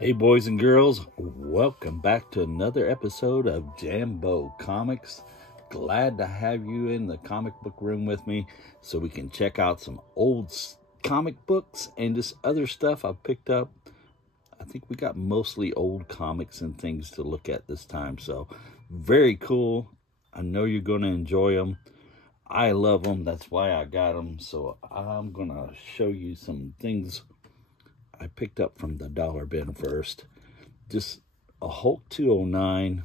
Hey boys and girls, welcome back to another episode of Jambo Comics. Glad to have you in the comic book room with me so we can check out some old comic books and just other stuff I've picked up. I think we got mostly old comics and things to look at this time, so very cool. I know you're going to enjoy them. I love them, that's why I got them. So I'm going to show you some things I picked up from the dollar bin first. Just a Hulk 209,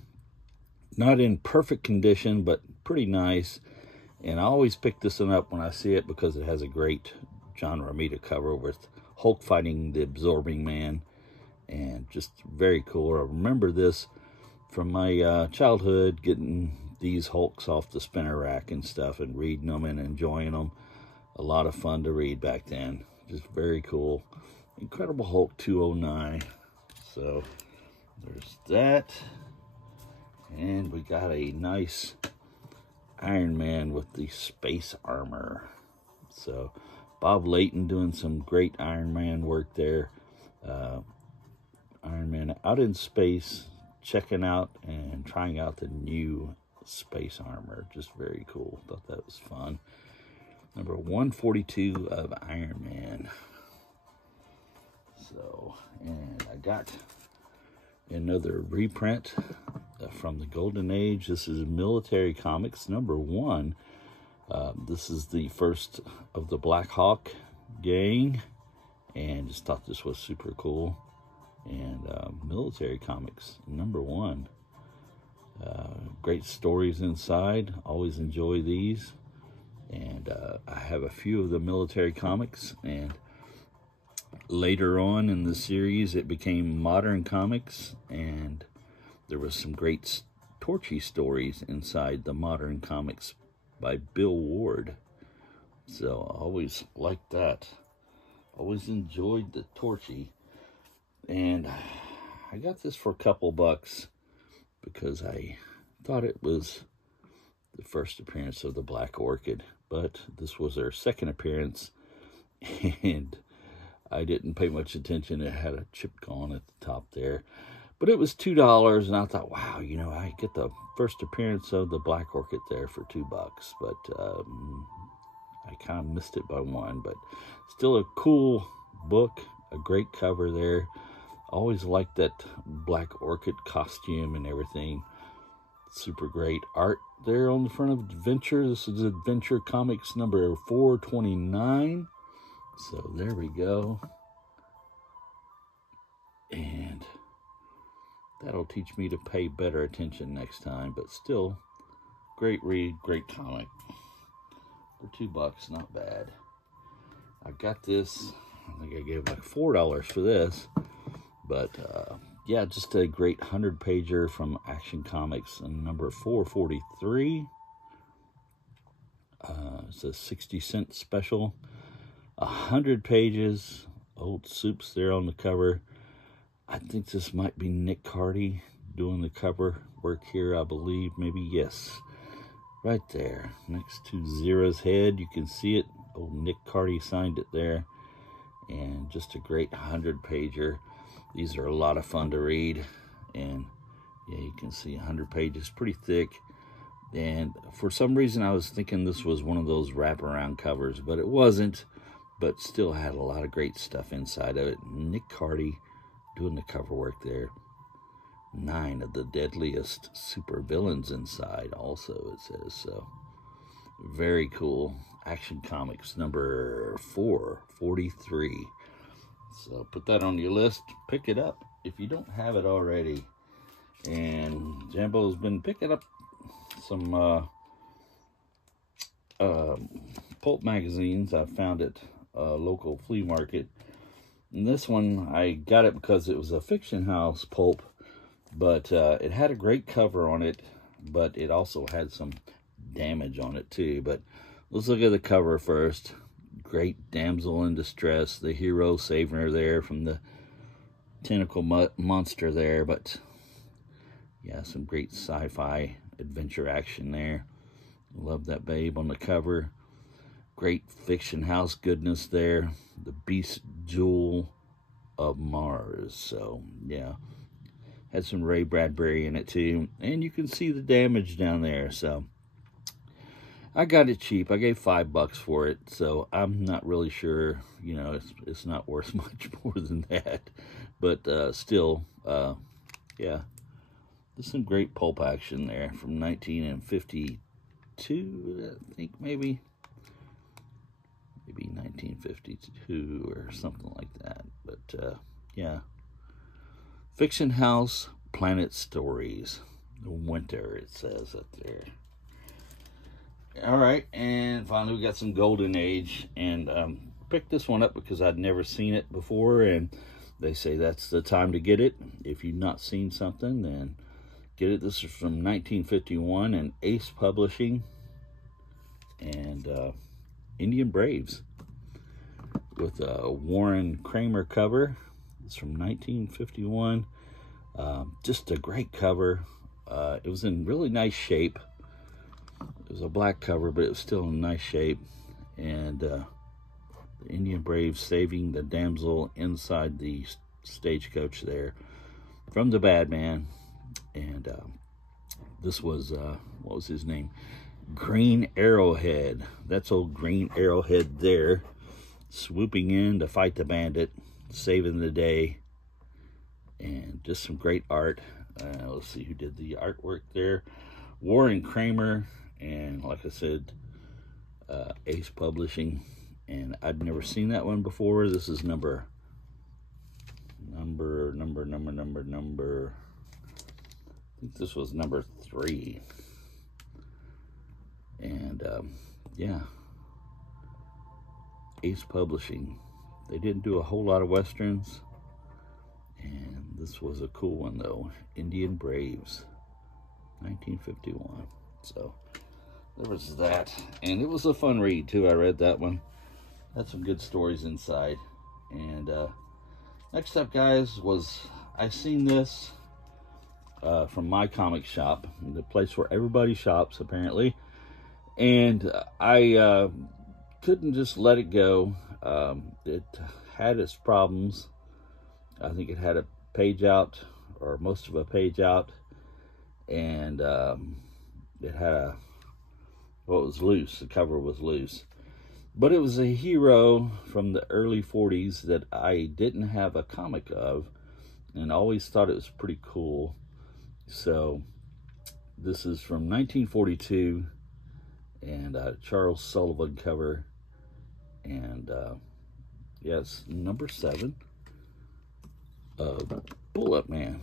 not in perfect condition, but pretty nice. And I always pick this one up when I see it because it has a great John Romita cover with Hulk fighting the Absorbing Man. And just very cool. I remember this from my childhood, getting these Hulks off the spinner rack and stuff and reading them and enjoying them. A lot of fun to read back then. Just very cool. Incredible Hulk 209. So there's that. And we got a nice Iron Man with the space armor. So Bob Layton doing some great Iron Man work there. Iron Man out in space, checking out and trying out the new space armor. Just very cool. Thought that was fun. Number 142 of Iron Man. So, and I got another reprint from the Golden Age. This is Military Comics number 1. This is the first of the Black Hawk gang, and just thought this was super cool. And Military Comics number 1. Great stories inside. Always enjoy these. And I have a few of the Military Comics, and later on in the series, it became Modern Comics, and there was some great Torchy stories inside the Modern Comics by Bill Ward. So I always liked that. Always enjoyed the Torchy. And I got this for a couple bucks because I thought it was the first appearance of the Black Orchid, but this was their second appearance, and I didn't pay much attention. It had a chip gone at the top there. But it was $2, and I thought, wow, you know, I get the first appearance of the Black Orchid there for $2. But I kind of missed it by one. But still a cool book, a great cover there. Always liked that Black Orchid costume and everything. Super great art there on the front of Adventure. This is Adventure Comics number 429. So there we go. And that'll teach me to pay better attention next time. But still, great read, great comic. For $2, not bad. I got this, I think I gave like $4 for this. But yeah, just a great 100-pager from Action Comics, and number 443. It's a 60-cent special. 100 pages, old Soups there on the cover. I think this might be Nick Cardy doing the cover work here, I believe. Maybe, yes. Right there, next to Zera's head, you can see it. Old Nick Cardy signed it there. And just a great 100-pager. These are a lot of fun to read. And, yeah, you can see 100 pages, pretty thick. And for some reason, I was thinking this was one of those wraparound covers, but it wasn't. But still had a lot of great stuff inside of it. Nick Cardy doing the cover work there. 9 of the deadliest supervillains inside also, it says. So, very cool. Action Comics number 443. So, put that on your list. Pick it up if you don't have it already. And Jambo's been picking up some pulp magazines. I found it local flea market, and this one I got it because it was a Fiction House pulp, but it had a great cover on it, but it also had some damage on it too. But let's look at the cover first. Great damsel in distress, the hero saving her there from the tentacle monster there. But yeah, some great sci-fi adventure action there. Love that babe on the cover. Great Fiction House goodness there. The Beast Jewel of Mars. So, yeah. Had some Ray Bradbury in it, too. And you can see the damage down there. So, I got it cheap. I gave $5 for it. So, I'm not really sure. You know, it's not worth much more than that. But still, yeah. There's some great pulp action there from 1952, I think, maybe 1952 or something like that. But yeah, Fiction House, Planet Stories, Winter, it says up there. All right, and finally we got some Golden Age, and picked this one up because I'd never seen it before, and they say that's the time to get it. If you've not seen something, then get it. This is from 1951 and Ace Publishing, and Indian Braves with a Warren Kramer cover. It's from 1951. Just a great cover. It was in really nice shape. It was a black cover, but it was still in nice shape. And the Indian Braves saving the damsel inside the stagecoach there from the bad man. And this was, what was his name? Green Arrowhead. That's old Green Arrowhead there, swooping in to fight the bandit, saving the day. And just some great art. Let's see who did the artwork there. Warren Kramer, and like I said, Ace Publishing. And I'd never seen that one before. This is number. I think this was number 3. And yeah, Ace Publishing. They didn't do a whole lot of westerns, and this was a cool one though. Indian Braves, 1951. So there was that, and it was a fun read too. I read that one. Had some good stories inside. And next up, guys, was I seen this from my comic shop, the place where everybody shops apparently, and I couldn't just let it go. It had its problems. I think it had a page out, or most of a page out, and it had was loose. The cover was loose. But it was a hero from the early 40s that I didn't have a comic of, and always thought it was pretty cool. So this is from 1942, and Charles Sullivan cover, and yes, number 7 of Bullet Man.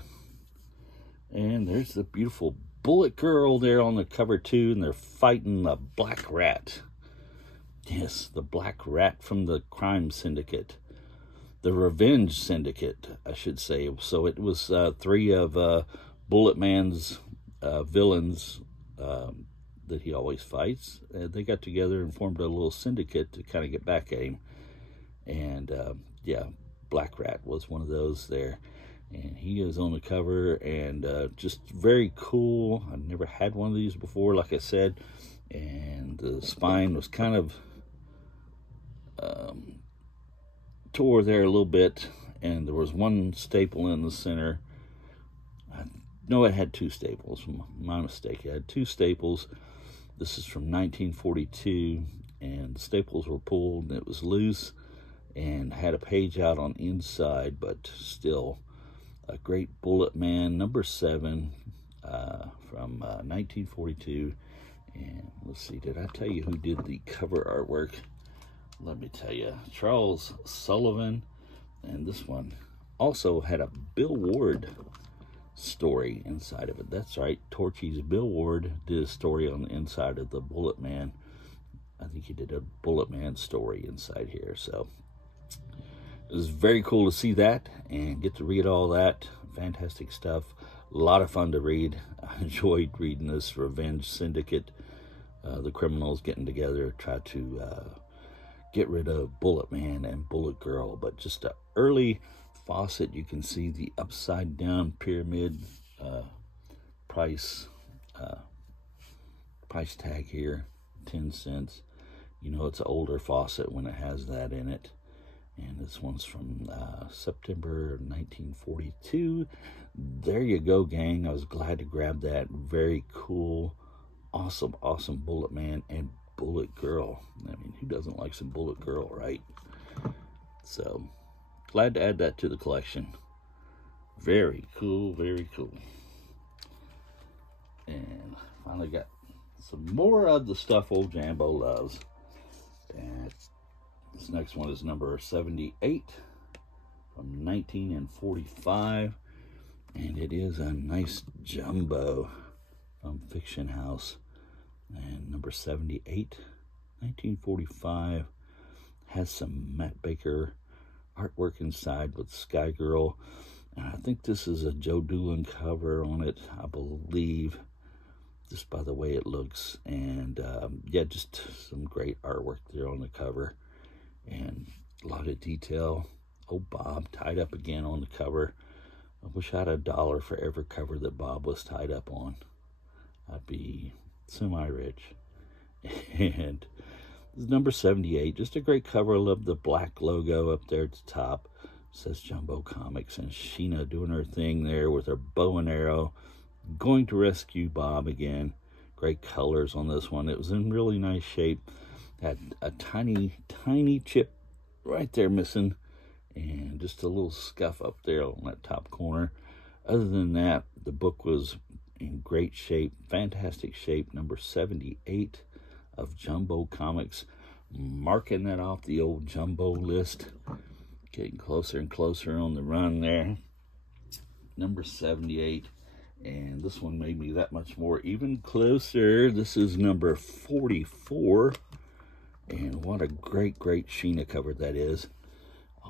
And there's the beautiful Bullet Girl there on the cover too, and they're fighting the Black Rat. Yes, the Black Rat from the crime syndicate. The Revenge Syndicate, I should say. So it was 3 of Bullet Man's villains that he always fights. They got together and formed a little syndicate to kind of get back at him. And yeah, Black Rat was one of those there. And he is on the cover, and just very cool. I've never had one of these before, like I said. And the spine was kind of tore there a little bit, and there was one staple in the center. No, it had 2 staples. My mistake. It had 2 staples. This is from 1942, and the staples were pulled, and it was loose, and had a page out on inside, but still a great Bullet Man, number 7, from 1942. And let's see, did I tell you who did the cover artwork? Let me tell you, Charles Sullivan. And this one also had a Bill Ward story inside of it. That's right, Torchy's Bill Ward did a story on the inside of the Bullet Man. I think he did a Bullet Man story inside here. So it was very cool to see that and get to read all that. Fantastic stuff. A lot of fun to read. I enjoyed reading this Revenge Syndicate. The criminals getting together, try to get rid of Bullet Man and Bullet Girl. But just an early faucet. You can see the upside down pyramid price tag here, 10 cents. You know it's an older faucet when it has that in it. And this one's from September 1942. There you go, gang. I was glad to grab that. Very cool, awesome, awesome Bullet Man and Bullet Girl. I mean, who doesn't like some Bullet Girl, right? So, glad to add that to the collection. Very cool, very cool. And finally got some more of the stuff old Jambo loves. And this next one is number 78 from 1945. And it is a nice jumbo from Fiction House. And number 78, 1945, has some Matt Baker artwork inside with Sky Girl. And I think this is a Joe Doolin cover on it, I believe, just by the way it looks. And yeah, just some great artwork there on the cover. And a lot of detail. Oh, Bob tied up again on the cover. I wish I had $1 for every cover that Bob was tied up on. I'd be semi-rich. And this is number 78. Just a great cover. I love the black logo up there at the top. It says Jumbo Comics. And Sheena doing her thing there with her bow and arrow. Going to rescue Bob again. Great colors on this one. It was in really nice shape. Had a tiny, tiny chip right there missing. And just a little scuff up there on that top corner. Other than that, the book was in great shape, fantastic shape. Number 78 of Jumbo Comics. Marking that off the old Jumbo list. Getting closer and closer on the run there. Number 78. And this one made me that much more even closer. This is number 44. And what a great, great Sheena cover that is.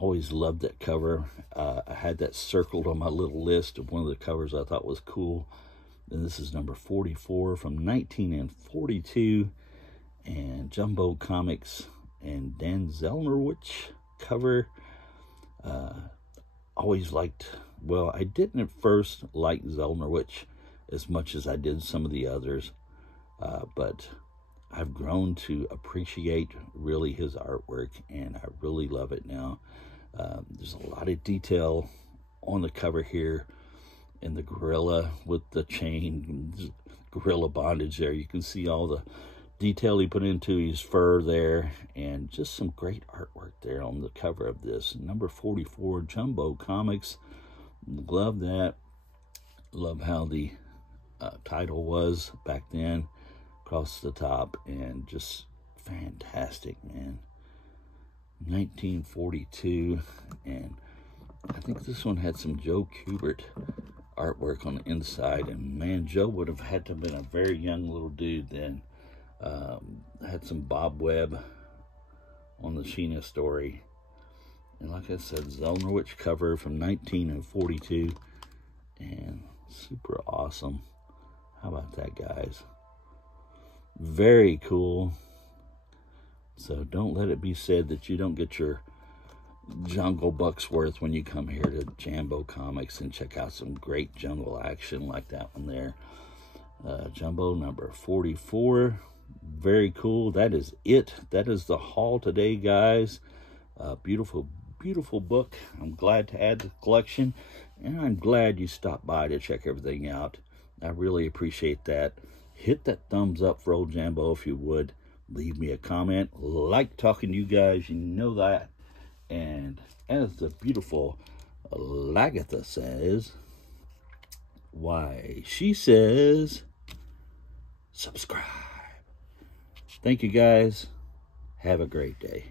Always loved that cover. I had that circled on my little list of one of the covers I thought was cool. And this is number 44 from 1942. And Jumbo Comics and Dan Zelnerwich cover. Always liked, well, I didn't at first like Zelnerwich as much as I did some of the others. But I've grown to appreciate really his artwork, and I really love it now. There's a lot of detail on the cover here, and the gorilla with the chain, gorilla bondage there. You can see all the detail he put into his fur there, and just some great artwork there on the cover of this. Number 44, Jumbo Comics. Love that. Love how the title was back then, across the top, and just fantastic, man. 1942, and I think this one had some Joe Kubert artwork on the inside, and man, Joe would have had to have been a very young little dude then. Had some Bob Webb on the Sheena story, and like I said, Zelnerwich cover from 1942, and super awesome. How about that, guys? Very cool. So don't let it be said that you don't get your jungle bucks worth when you come here to Jumbo Comics and check out some great jungle action like that one there. Jumbo number 44. Very cool. That is it. That is the haul today, guys. Beautiful, beautiful book. I'm glad to add to the collection, and I'm glad you stopped by to check everything out. I really appreciate that. Hit that thumbs up for old Jumbo if you would. Leave me a comment. Like talking to you guys, you know that. And as the beautiful Lagatha says, why, she says, subscribe. Thank you, guys. Have a great day.